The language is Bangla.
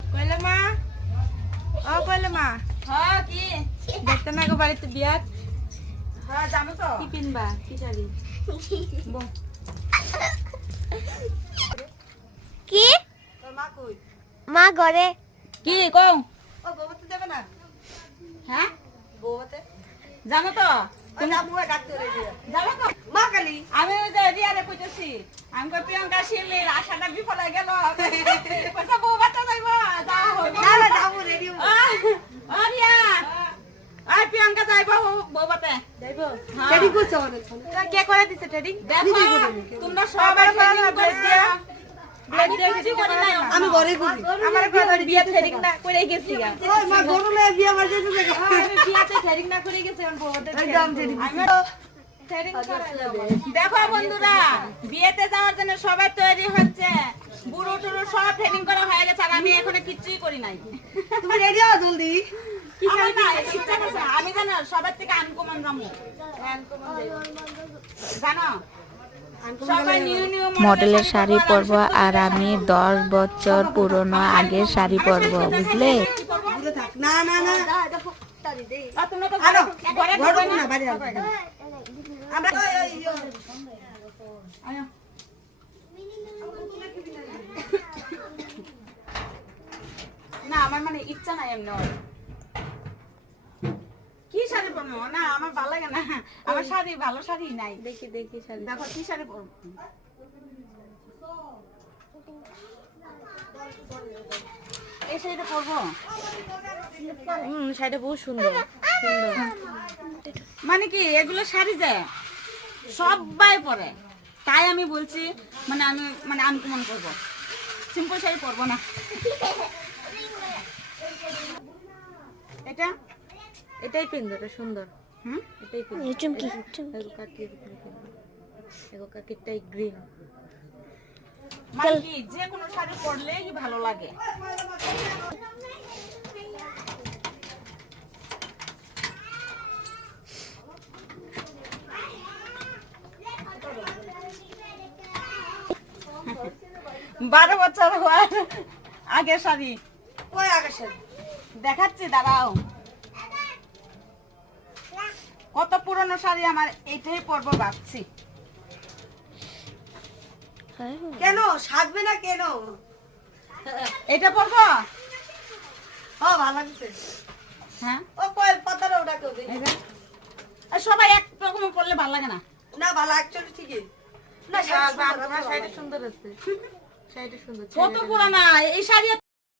কইলে মা, ও কইলে মা, হ্যাঁ কি দেখতে না গো বাড়িতে বিয়াত হ্যাঁ জানো তো কি পিনবা কি শাড়ি? বউ কি তোর মা কই? মা ঘরে কি কও ও বউতে দেবে না? হ্যাঁ বউতে জানো তো তুমি আমুয়া ডাকতে রে দিয়া। জানো তো মা কালি আমি ওই যে রিয়ারে কইতেছি আমি কই প্রিয়াঙ্কা শিলির আশাটা বিফল হয়ে গেল কইছা বউ বাচ্চা যাইবা যা হইব না না যাবো রেডি হবো। ও রিয়া আই প্রিয়াঙ্কা যাইবা বউ বাতে যাইবো? হ্যাঁ। রেডি করছো আমাদের ফোনে? তোরা কে করে দিছে ট্রেডিং? দেখো তোমরা সবাই আমার ট্রেনিং ব্লেড করছো দিয়া। ব্লেড দিয়ে কিছু করি নাই আমি ঘরে করি। আমার ঘরে বিয়ে ট্রেডিং না করে গেছি গা। ওই মা গরু লয়ে বিয়ে আমার যেতে দেখো। আমি বিয়াতে ট্রেনিং না করে গেছি আমার বউদের একদম ট্রেডিং। আমি ট্রেনিং করে যাবো। দেখো বন্ধুরা বিয়েতে যাওয়ার জন্য সবাই তৈরি হচ্ছে বুড়ো টুরো সব ট্রেনিং করা হয়ে গেছে আর আমি এখনো কিচ্ছুই করি নাই তুমি রেডি হও জলদি। আমার না ইচ্ছা করছে আমি জানো সবার থেকে আনকমন রামু জানো সবাই নিউ নিউ মডেলের শাড়ি পরবো আর আমি 10 বছর পুরনো আগের শাড়ি পরবো, বুঝলে? দূরে থাক। না না না। তোমরা তো আনো। ঘরে ঘর ঢুকবে ঢুকো না না বাইরে আনো। আমরা ওই ওই ওই। আয়ো। না আমার মানে ইচ্ছা নাই এমনি ওর। কি শাড়ি পরবো না আমার ভালো লাগে না আমার শাড়ি ভালো শাড়ি নাই দেখি দেখি শাড়ি। দেখো কি শাড়ি পরবো এই শাড়িটা পরবো শাড়িটা বহুত সুন্দর। সুন্দর। মানে কি এগুলো শাড়ি যে সবাই পরে তাই আমি বলছি মানে আমি মানে আনকমন করবো সিম্পল শাড়ি পরবো না এটা এটাই পিনবো, এটা সুন্দর। হুম এটাই পিনবো। চুমকি এগো কাকির ভিতরে পিনবো। এগো কাকিরটাই গ্রিন। মানে কি যে কোনো শাড়ি পরলেই ভালো লাগে বারো বছর হওয়ার আগের শাড়ি ওই আগের শাড়ি। দেখাচ্ছি দাঁড়াও কত পুরনো শাড়ি আমার এইটাই পরবো ভাবছি কেন সাজবে না কেন? এটা পরবো ও ভালো লাগছে। হ্যাঁ ও কয় পাতাটা ওটা কেউ দেখি। এই যে। আর সবাই এক রকম পরলে ভালো লাগে না না ভালো অ্যাকচুয়ালি ঠিকই। না শাড়িটা সুন্দর আছে। শাড়িটা সুন্দর। কত পুরানা এই শাড়ি